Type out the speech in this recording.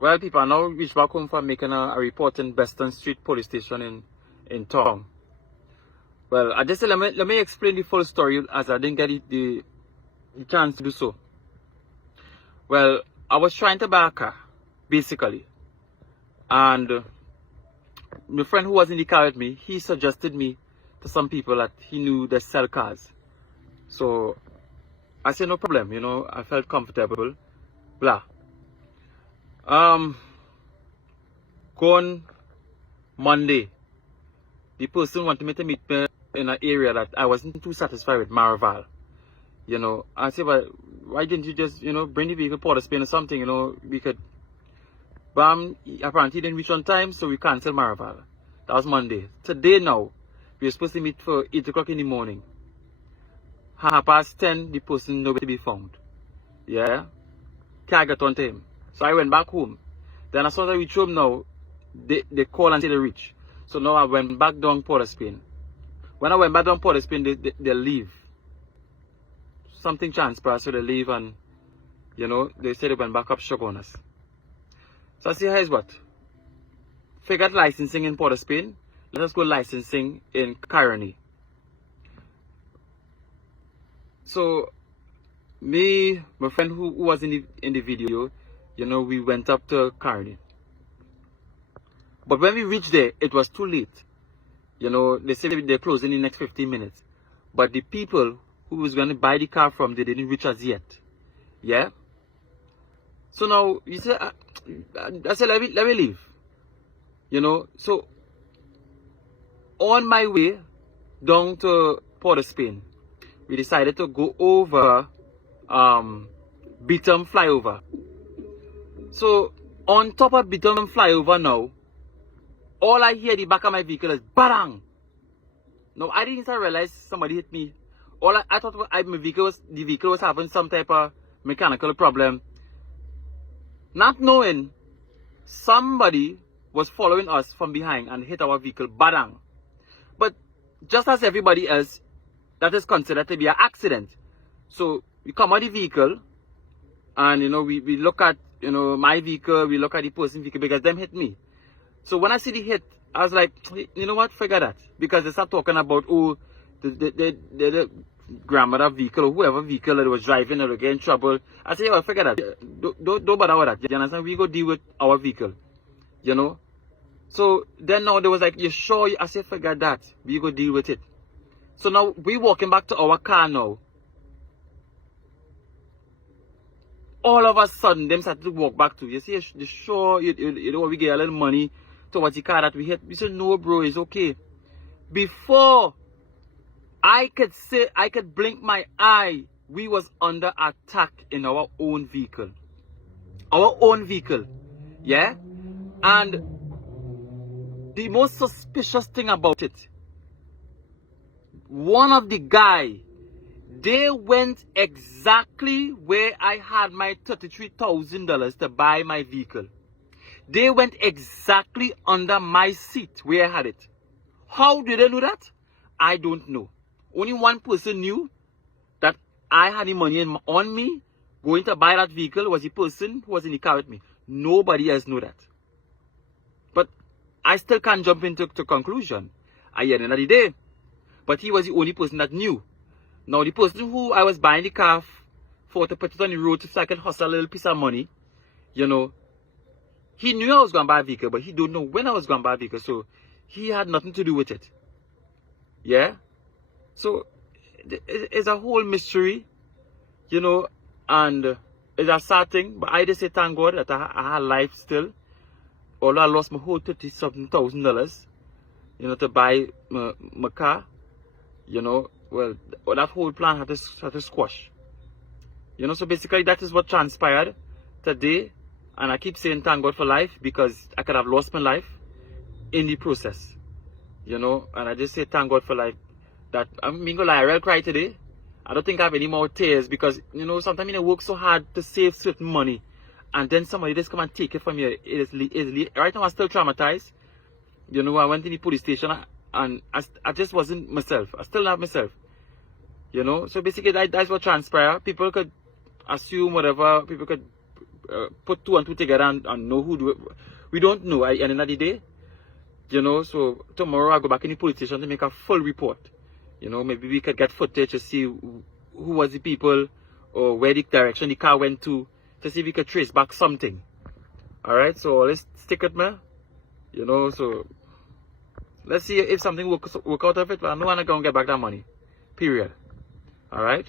Well, people, I now reached back home from making a report in Beston Street Police Station in town. Well, I just let me explain the full story as I didn't get the chance to do so. Well, I was trying to buy a car, basically. And my friend who was in the car with me, he suggested me to some people that he knew they sell cars. So I said, no problem, you know, I felt comfortable, blah. Gone Monday, the person wanted me to meet me in an area that I wasn't too satisfied with, Maraval. You know, I said, well, why didn't you just, you know, bring the vehicle Port of Spain or something, you know, we could. Bam, apparently he didn't reach on time, so we canceled Maraval. That was Monday. Today now, we were supposed to meet for 8 o'clock in the morning. 10:30, the person nowhere to be found. Yeah? Can't get on time. So I went back home. Then as soon as I reach home now, they call and say they reach. So now I went back down Port of Spain. When I went back down Port of Spain, they leave. Something transpired, so they leave and, you know, they say they went back up shop on us. So I say, here's what. Figured licensing in Port of Spain. Let us go licensing in Carnival. So, me, my friend who was in the video, you know, we went up to Carnival. But when we reached there, it was too late. You know, they said they're closing in the next 15 minutes. But the people who was going to buy the car from, they didn't reach us yet. Yeah? So now, you say, I said, let me leave. You know, so on my way down to Port of Spain, we decided to go over Beetham flyover. So on top of Beetham flyover now, all I hear the back of my vehicle is bang. Now I didn't realize somebody hit me. I thought the vehicle was having some type of mechanical problem. Not knowing somebody was following us from behind and hit our vehicle bang. But just as everybody else, that is considered to be an accident. So we come out the vehicle and, you know, we look at, you know, my vehicle, we look at the person's vehicle because them hit me. So when I see the hit, I was like, you know what, forget that. Because they start talking about, oh, the grandmother vehicle or whoever vehicle that was driving or get in trouble. I say, oh, forget that. Don't bother with that. You understand? We go deal with our vehicle. You know? So then now they was like, you sure? I said, forget that. We go deal with it. So now we walking back to our car now. All of a sudden, them started to walk back to. You see, you sure you know we get a little money towards the car that we hit? We said, no, bro, it's okay. Before I could blink my eye, we was under attack in our own vehicle. Our own vehicle. Yeah? And the most suspicious thing about it, one of the guy, they went exactly where I had my $33,000 to buy my vehicle. They went exactly under my seat where I had it. How did they know that? I don't know. Only one person knew that I had the money on me going to buy that vehicle was the person who was in the car with me. Nobody else knew that. But I still can't jump into conclusion at the end of the day. But he was the only person that knew. Now the person who I was buying the car for to put it on the road so I could hustle a little piece of money, you know, he knew I was going to buy a vehicle, but he don't know when I was going to buy a vehicle. So he had nothing to do with it. Yeah? So it's a whole mystery, you know, and it's a sad thing. But I just say thank God that I had life still. Although I lost my whole $30,000, you know, to buy my car, you know, well, that whole plan had to squash. You know, so basically that is what transpired today. And I keep saying thank God for life because I could have lost my life in the process. You know, and I just say thank God for life. That I'm going to lie, I will cry today. I don't think I have any more tears because, you know, sometimes I work so hard to save certain money and then somebody just come and take it from you. Right now I'm still traumatized. You know, I went to the police station and I just wasn't myself. I still not myself. You know, so basically that's what transpired. People could assume whatever. People could put two and two together and know who do it. We don't know at the end of the day. You know, so tomorrow I'll go back in the police station to make a full report. You know, maybe we could get footage to see who was the people or where the direction the car went to see if we could trace back something. Alright, so let's stick it, man. You know, so let's see if something work out of it. But I know I'm not going to get back that money. Period. Alright?